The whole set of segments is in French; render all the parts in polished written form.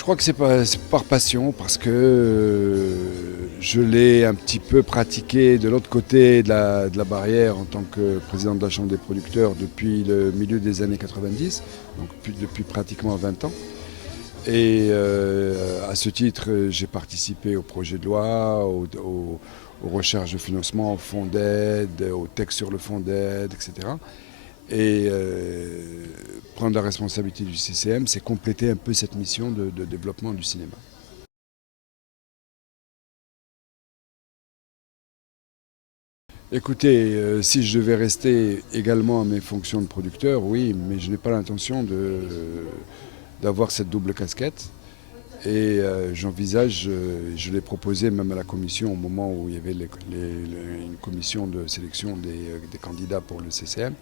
Je crois que c'est par passion, parce que je l'ai un petit peu pratiqué de l'autre côté de la barrière en tant que président de la Chambre des producteurs depuis le milieu des années 90, donc depuis pratiquement 20 ans. Et à ce titre, j'ai participé au projet de loi, aux recherches de financement, au fonds d'aide, aux textes sur le fonds d'aide, etc. Et prendre la responsabilité du CCM, c'est compléter un peu cette mission de développement du cinéma. Écoutez, si je devais rester également à mes fonctions de producteur, oui, mais je n'ai pas l'intention d'avoir cette double casquette. Et j'envisage, je l'ai proposé même à la commission au moment où il y avait une commission de sélection des candidats pour le CCM.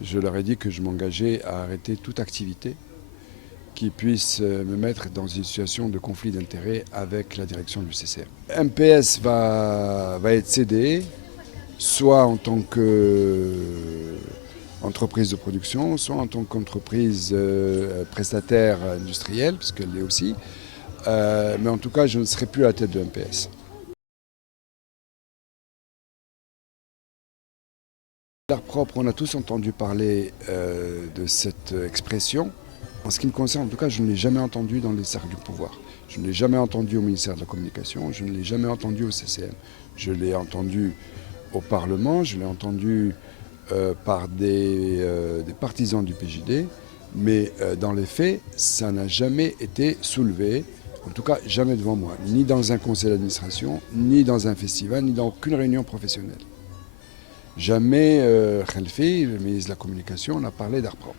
Je leur ai dit que je m'engageais à arrêter toute activité qui puisse me mettre dans une situation de conflit d'intérêts avec la direction du CCM. MPS va être cédé, soit en tant qu'entreprise de production, soit en tant qu'entreprise prestataire industrielle, parce qu'elle l'est aussi. Mais en tout cas, je ne serai plus à la tête de MPS. L'art propre, on a tous entendu parler de cette expression. En ce qui me concerne, en tout cas, je ne l'ai jamais entendu dans les cercles du pouvoir. Je ne l'ai jamais entendu au ministère de la Communication, je ne l'ai jamais entendu au CCM. Je l'ai entendu au Parlement, je l'ai entendu par des partisans du PJD, mais dans les faits, ça n'a jamais été soulevé, en tout cas jamais devant moi, ni dans un conseil d'administration, ni dans un festival, ni dans aucune réunion professionnelle. Jamais Khelfi, le ministre de la Communication, n'a parlé d'art propre.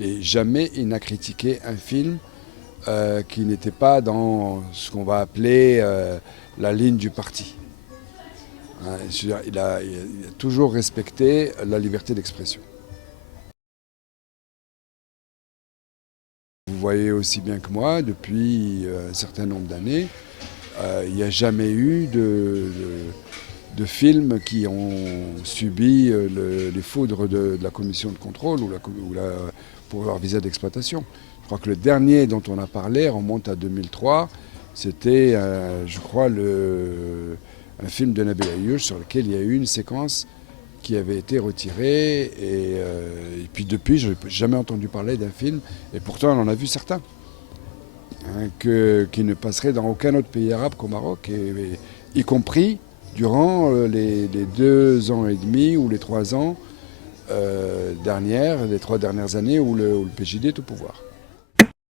Et jamais il n'a critiqué un film qui n'était pas dans ce qu'on va appeler la ligne du parti. Hein, il a toujours respecté la liberté d'expression. Vous voyez aussi bien que moi, depuis un certain nombre d'années, il n'y a jamais eu de films qui ont subi les foudres de la commission de contrôle pour leur visa d'exploitation. Je crois que le dernier dont on a parlé remonte à 2003. C'était, je crois, un film de Nabil Ayouch sur lequel il y a eu une séquence qui avait été retirée. Et puis depuis, je n'ai jamais entendu parler d'un film. Et pourtant, on en a vu certains. Hein, qui ne passeraient dans aucun autre pays arabe qu'au Maroc, y compris durant les 2 ans et demi ou les 3 ans les 3 dernières années où le PJD est au pouvoir.